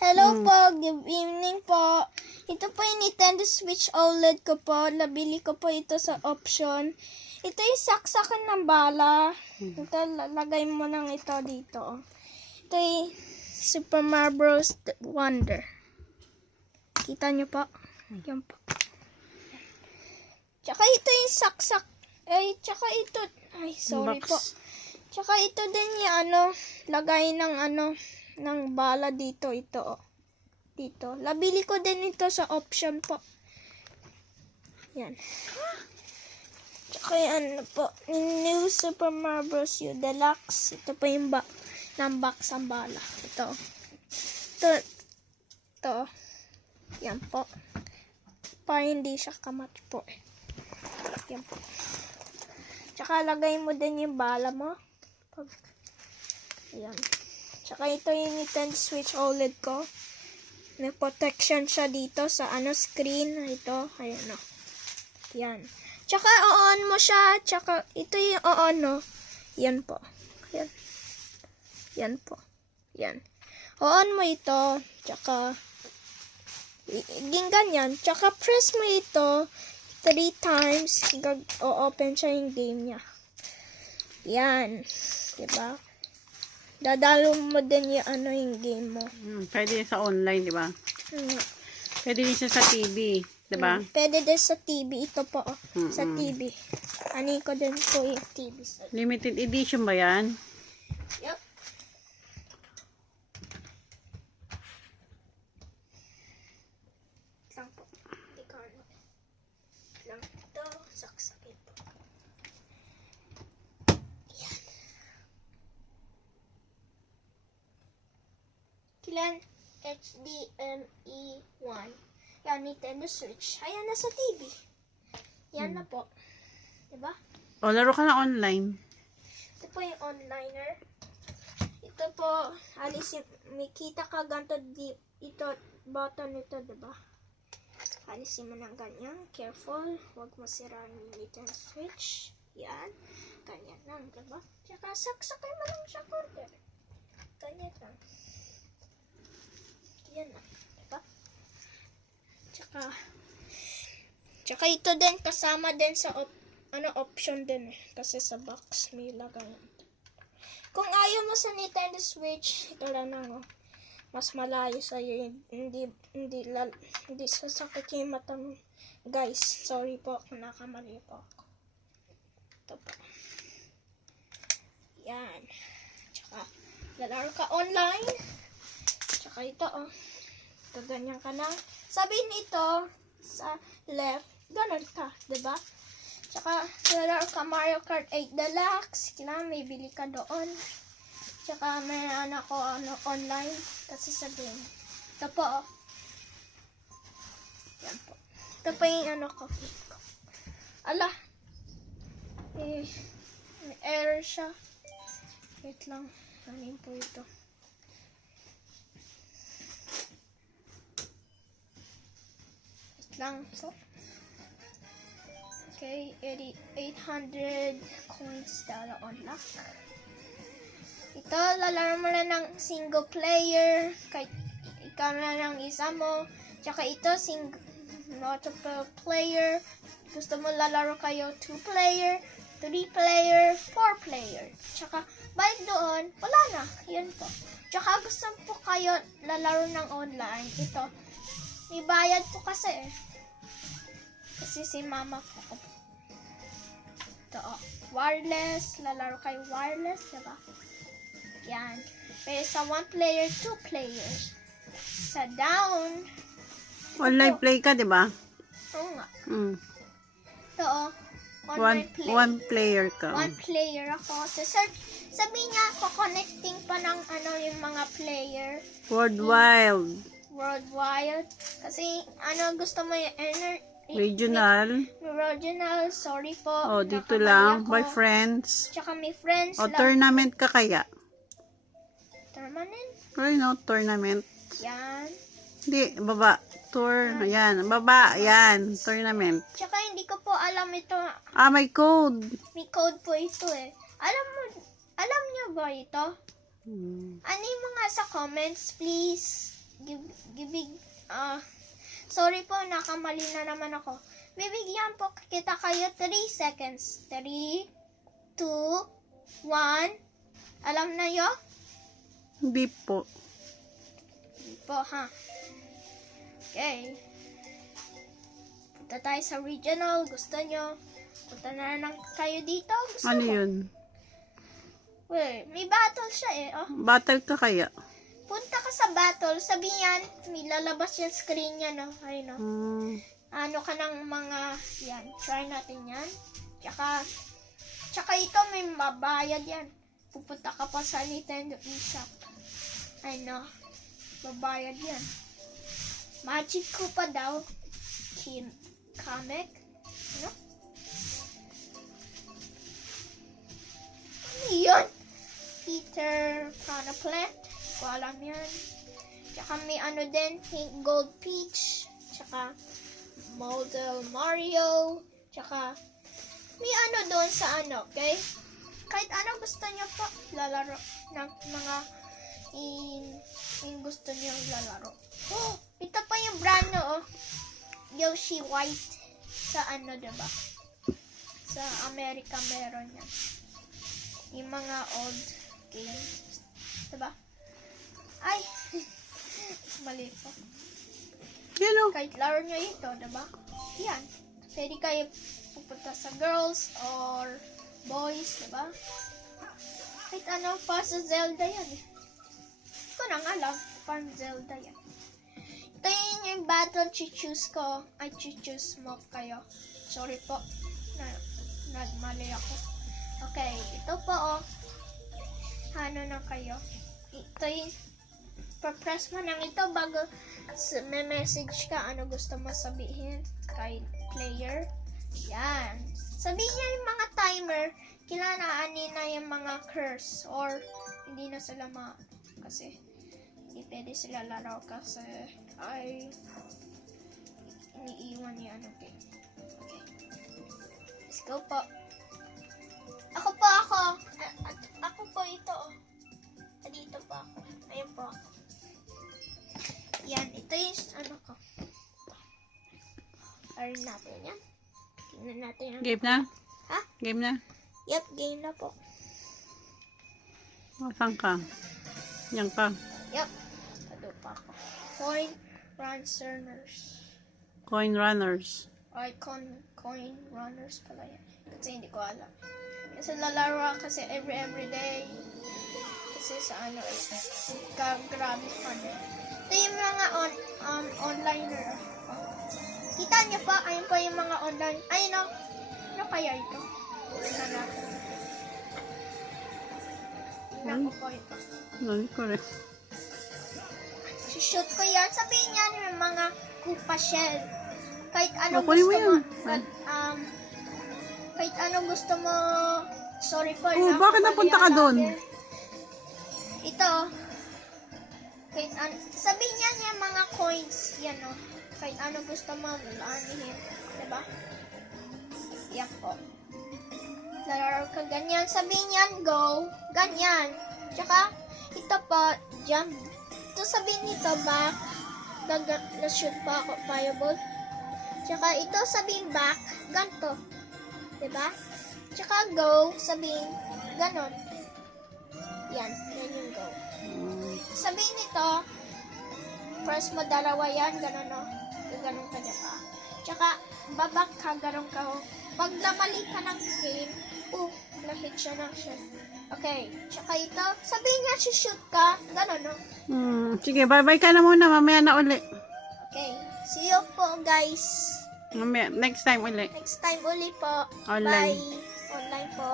Hello po, good evening po. Ito po yung Nintendo Switch OLED ko po. Nabili ko po ito sa option. Ito yung saksakan ng bala. Ito, lagay mo ng ito dito. Ito yung Super Mario Bros. Wonder. Kita nyo po? Yan po. Tsaka ito yung saksak. Tsaka ito. Ay, sorry Box. po. Tsaka ito din yung lagay ng ng bala dito. Ito, oh. Dito. Nabili ko din ito sa option po. Yan. Tsaka yung po. New Super Mario Bros. U Deluxe. Ito po yung ng box ang bala. Ito. Ito. Yan po. Para hindi siya kamat po. Yan po. Tsaka lagay mo din yung bala mo. Ayan. Tsaka ito yung Nintendo Switch OLED ko. May protection siya dito sa screen. Ito. Ayan o. Yan. Tsaka on mo siya. Tsaka ito yung on no. Yan po. Yan. Yan po. Yan. On mo ito. Tsaka ganyan. Tsaka press mo ito 3 times. O-open siya yung game niya. Yan. Diba? Dadalo mo din yung yung game mo. Pwede sa online, di ba? Pwede din siya sa TV, di ba? Pwede din sa TV. Ito po, sa TV. Ani ko din po yung TV. Limited edition ba yan? Yup. Lang po. Ikaw lang ito. Saksakin po. Yan. Kilan? HDMI 1. Yan, Nintendo Switch. Ayan na sa TV. Yan na po. Diba? O, laro ka na online. Ito po yung onliner. Ito po, alisin, may kita ka ganito deep. Ito, button ito, diba? Alisin mo ng ganyan. Careful. Huwag masiraan yung Nintendo Switch. Yan. Ganyan lang, diba? Tsaka saksakay mo lang siya konti. Ganyan lang. Yan lang, diba? Tsaka ito din, kasama din sa option din eh. Kasi sa box may lagay. Kung ayaw mo sa Nintendo Switch, ito lang na mas malayo sa'yo. Hindi sasakit yung mata mo. Guys, sorry po kung nakamali po ako. Ito po. Yan. Tsaka, lalaro ka online. Tsaka ito, ito, ganyan ka lang. Sabihin ito, sa left, ganun ka, diba? Tsaka, lalaro ka Mario Kart 8 Deluxe. Kailangan may bili ka doon. Tsaka, may ako online. Kasi sa game. Ito po, Yan po. Ito po yung ko. Ala. May error siya. Wait lang. Anin po ito. Wait lang. So, okay, 800 coins dala unlock. Ito, lalaro mo na ng single player. Kahit ikaw na lang isa mo. Tsaka ito, multiple player. Gusto mo lalaro kayo 2 player, 3 player, 4 player. Tsaka, balik doon, wala na. Yan po. Tsaka gusto po kayo lalaro ng online. Ito, may bayad po kasi eh. Kasi si mama po. Ito, wireless. Lalaro kayo wireless, diba? Yan. Pero sa 1 player, 2 players. Sa down. Online play ka, di ba? Oo nga. Ito, One player ka. 1 player ako. So, sabi niya ako, connecting pa ng yung mga player. Worldwide. Worldwide. Kasi, gusto mo yung Regional. Regional, sorry po. O, dito Nakamali lang. ako. By friends. Tsaka may friends O, lang. tournament ka kaya? Tournament? Ay, no, tournament. Yan. Hindi, baba. Tour. Ayan. Baba. Ayan. Tournament. Tsaka hindi ko po alam ito. Ah, may code. May code po ito eh. Alam niyo ba ito? Ano yung mga sa comments, please? sorry po, nakamali na naman ako. Bibigyan po kita kayo 3 seconds. 3, 2, 1. Alam na yun? Hindi po. Hindi po, ha? Okay. Punta tayo sa regional. Gusto nyo? Punta na lang kayo dito. Gusto Ano mo? yun? Well, may battle siya eh. Oh. Battle ka kaya? Punta ka sa battle. Sabihan, may lalabas yung screen niya, no? Ay, no? Ano ka ng mga, yan. Try natin yan. Tsaka ito, may mabayad yan. Pupunta ka pa sa Nintendo eShop. Ay, no? Babayad yan. Magic Koopa daw. Comic. Ano? Ano yun? Peter Plant. Hindi ko alam yan. Tsaka may ano din, Pink Gold Peach. Tsaka Model Mario. Tsaka may ano doon sa ano, okay? Kahit ano gusto niyo po lalaro ng mga yung gusto niyo lalaro. Oh, ito pa yung brand no, oh. Yoshi White sa ano, diba? Sa Amerika meron yan. Yung mga old games. Diba? Ay! Mali po. Yan o. Kahit laro nyo ito, diba? Yan. Pwede kayo pupunta sa girls or boys, diba? Kahit ano pa sa Zelda yan eh. Hindi ko nang alam. Parang Zelda yan. Ito yung battle choose ko. Ay, choose mo kayo. Sorry po. Nagmali ako. Okay, ito po oh. Ano na kayo? Ito yung pa-press mo lang ito bago may message ka ano gusto mo sabihin kay player. Yan. Sabihin niya yung mga timer, kailangan na yung mga curse or hindi na sila kasi hindi pwede sila laro kasi ay iniiwan niya ano okay. Let's go po. Ako. Ako po ito. Dito po ako. Ayun po ako. Yan. Ito yung ano ko. Arin natin yan. Tingnan natin yan. Game na? Ha? Game na? Yep, game na po. Saan ka? Yan ka. Yep. Ito pa ako. Coin Runners. Coin Runners. Ay, coin runners pala yan. Kasi hindi ko alam. Kasi lalaro kasi every day. Kasi sa ano, grabe fun. Ito yung mga onliner. Kita niyo pa, ayun pa yung mga online. Ayun o. Ano kaya ito? Tingnan natin. Tingnan ko po ito. Ano ko rin. Shoot ko yan. Sabihin niya yung mga Koopa Shell. Kahit ano Kunin gusto mo mo. yan. Kahit ano gusto mo. Sorry po. Oh, bakit napunta ka doon? Ito. Kahit sabihin niya yung mga coins. Yan o. Kahit ano gusto mo. Anihin. Diba? Yan po. Lalaro ka ganyan. Sabihin yan, go. Ganyan. Tsaka, ito po, jump. Ito sabihin nito, back. Na-shoot pa ako, fireball. Tsaka, ito sabihin back. Ganto. Diba? Tsaka, go. Sabihin, ganon. Yan. Yan yung go. Sabihin nito, press mo dalawa yan. Ganon, no? Ganon ka diba? Tsaka, babak ka, ganon ka. Pag namali ka ng game, na-hit siya ng shot. Okay. Tsaka ito, sabihin niya, shoot ka. Ganon, no? Sige, bye-bye ka na muna. Mamaya na uli. Okay. See you po, guys. Mamaya, next time uli. Next time uli po. Online. Bye. Online po.